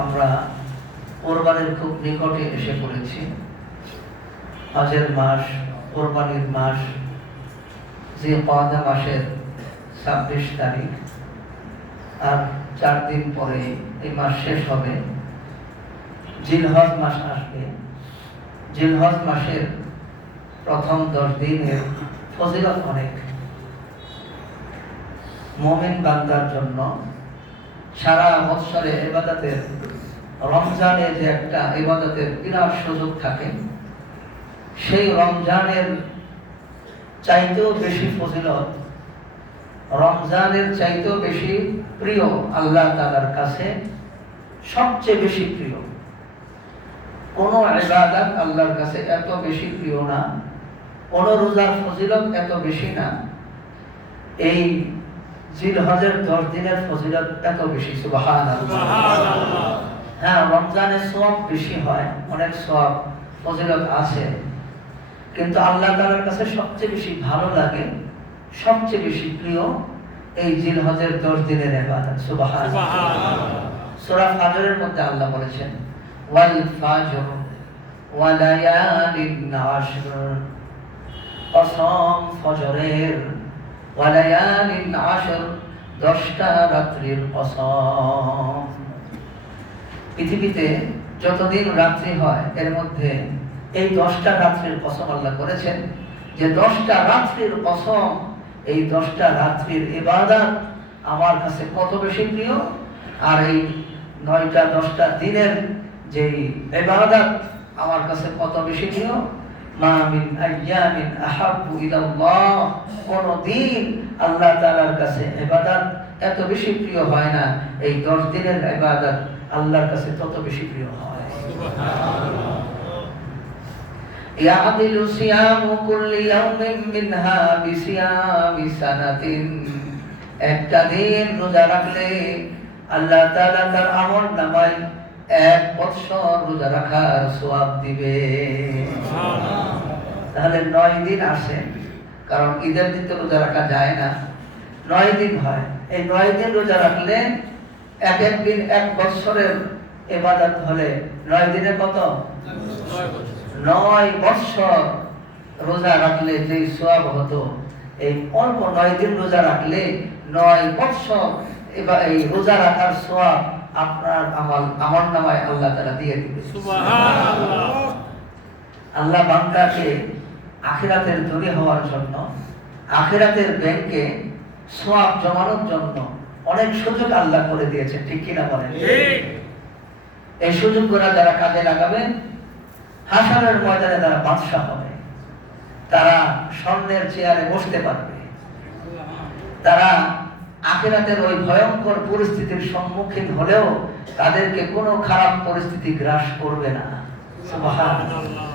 আমরা কোরবানির খুব নিকটে এসে পড়েছি। হজের মাস, কোরবানির মাস, জিলকওয়াদা মাসের 26 তারিখ, আর 4 দিন পরে এই মাস শেষ হবে। জিলহজ মাস আসবে। জিলহজ মাসের প্রথম 10 দিনের ফজিলত অনেক। মুমিন বান্দার জন্য সারা বছরে ইবাদতের, রমজানে যে একটা ইবাদতের বিরাট সুযোগ থাকে, সেই রমজানের চাইতেও বেশি ফজিলত, রমজানের চাইতেও বেশি প্রিয় আল্লাহ তাআলার কাছে, সবচেয়ে বেশি প্রিয়। কোনো ইবাদত আল্লাহর কাছে এত বেশি প্রিয় না, কোনো রোজার ফজিলত এত বেশি না, এই জিলহজের 10 দিনের ফজিলত এত বেশি। সুবহানাল্লাহ। হ্যাঁ, রমজানের সওয়াব বেশি হয়, অনেক সওয়াব ফজিলত আছে, কিন্তু আল্লাহ তাআলার কাছে সবচেয়ে বেশি ভালো লাগে, সবচেয়ে বেশি প্রিয় এই জিলহজের 10 দিনের ইবাদত। সুবহানাল্লাহ। সূরা ফাজরের মধ্যে আল্লাহ বলেছেন, ওয়াল ফাজর ওয়া লায়ালিন আশর, কসম ফজরের, ওয়া লায়ালিন আশর, 10টা রাত্রির কসম। পৃথিবীতে যতদিন রাত্রি হয় এর মধ্যে এই 10টা রাত্রির কসম আল্লাহ করেছেন, যে 10টা রাত্রির কসম, এই 10টা রাত্রির ইবাদত আমার কাছে কত বেশি প্রিয়, আর এই 9টা 10টা দিনের যে ইবাদত আমার কাছে কত বেশি প্রিয়। মা মিন আইয়ামিন আহাব্বু ইলাল্লাহ, কোন দিন আল্লাহ তাআলার কাছে ইবাদত এত বেশি প্রিয় হয় না, এই 10 দিনের ইবাদত আল্লাহর কাছে তত বেশি প্রিয় হয়। সুবহানাল্লাহ। ইয়াদিলু সিয়ামু কুল্লি ইয়াউমিন মিনহা বিসিয়ামি সানাতিন, একটা দিন রোজা রাখলে আল্লাহ তাআলা তার আমলনামায় 1 বছর রোজা রাখার সওয়াব দিবে। তাহলে 9 দিন আসে, কারণ ঈদের দিন তো রোজা রাখা যায় না, 9 দিন হয়। এই 9 দিন রোজা রাখলে এক এক দিন 1 বছরের ইবাদত হলে 9 দিনে কত? 9 বছর রোজা রাখলে যে সওয়াব হতো, এই অল্প 9 দিন রোজা রাখলে 9 বছর এবার এই রোজা রাখার সওয়াব আপনার আমার নামায় আল্লাহ তাআলা দিয়ে দিবে। সুবহানাল্লাহ। আল্লাহ বান্দাকে আখিরাতের ধনী হওয়ার জন্য, আখিরাতের ব্যাংকে সওয়াব জমানোর জন্য অনেক সুযোগ আল্লাহ করে দিয়েছে, ঠিক কি না বলেন? ঠিক। এই সুযোগগুলো যারা কাজে লাগাবে, হাশরের ময়দানে তারা বাদশা হবে, তারা স্বর্ণের চেয়ারে বসতে পারবে, তারা আখিরাতের ওই ভয়ঙ্কর পরিস্থিতির সম্মুখীন হলেও তাদেরকে কোনো খারাপ পরিস্থিতি গ্রাস করবে না। সুবহানাল্লাহ।